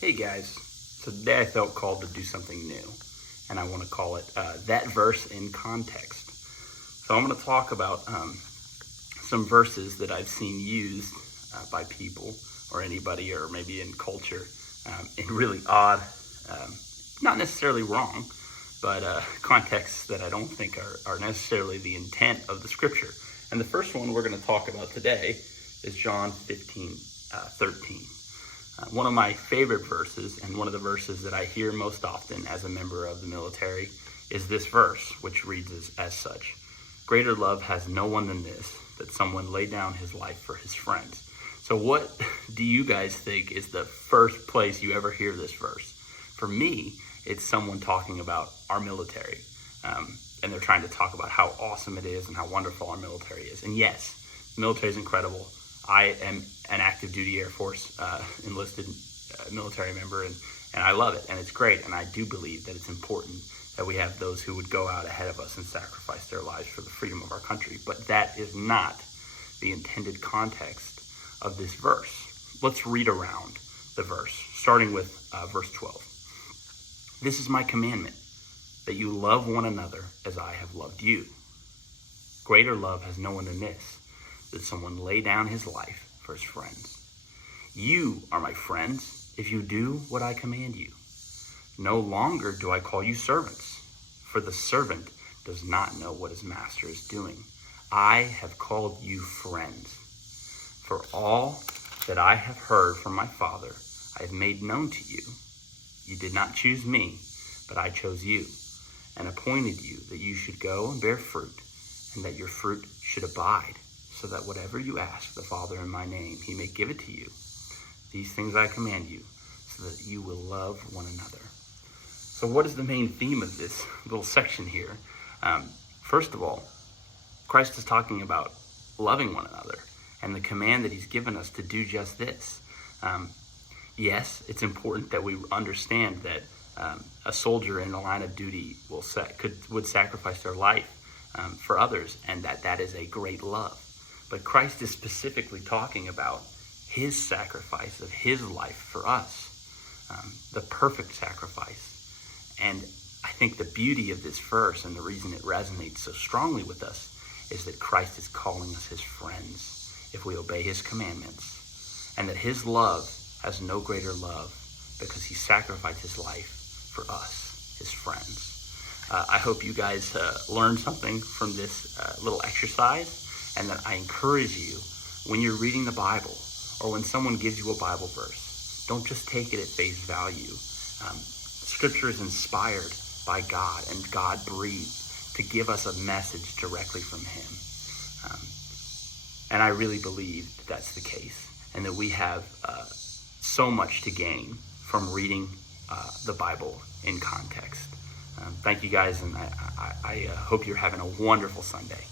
Hey guys, so today I felt called to do something new, and I want to call it That Verse in Context. So I'm going to talk about some verses that I've seen used by people or anybody or maybe in culture in really odd, not necessarily wrong, but contexts that I don't think are necessarily the intent of the scripture. And the first one we're going to talk about today is John 15:13. One of my favorite verses, and one of the verses that I hear most often as a member of the military, is this verse, which reads as such: "Greater love has no one than this, that someone lay down his life for his friends." So what do you guys think is the first place you ever hear this verse? For me, it's someone talking about our military, and they're trying to talk about how awesome it is and how wonderful our military is. And yes, the military is incredible. I am an active duty Air Force enlisted military member, and I love it, and it's great. And I do believe that it's important that we have those who would go out ahead of us and sacrifice their lives for the freedom of our country. But that is not the intended context of this verse. Let's read around the verse, starting with verse 12. "This is my commandment, that you love one another as I have loved you. Greater love has no one than this, that someone lay down his life for his friends. You are my friends if you do what I command you. No longer do I call you servants, for the servant does not know what his master is doing. I have called you friends. For all that I have heard from my Father, I have made known to you. You did not choose me, but I chose you, and appointed you that you should go and bear fruit, and that your fruit should abide, so that whatever you ask the Father in my name, he may give it to you. These things I command you, so that you will love one another." So what is the main theme of this little section here? First of all, Christ is talking about loving one another and the command that he's given us to do just this. Yes, it's important that we understand that a soldier in the line of duty would sacrifice their life for others, and that is a great love. But Christ is specifically talking about his sacrifice of his life for us, the perfect sacrifice. And I think the beauty of this verse and the reason it resonates so strongly with us is that Christ is calling us his friends if we obey his commandments, and that his love has no greater love because he sacrificed his life for us, his friends. I hope you guys learned something from this little exercise, and that I encourage you, when you're reading the Bible or when someone gives you a Bible verse, don't just take it at face value. Scripture is inspired by God, and God breathed to give us a message directly from him. And I really believe that's the case, and that we have so much to gain from reading the Bible in context. Thank you guys, and I hope you're having a wonderful Sunday.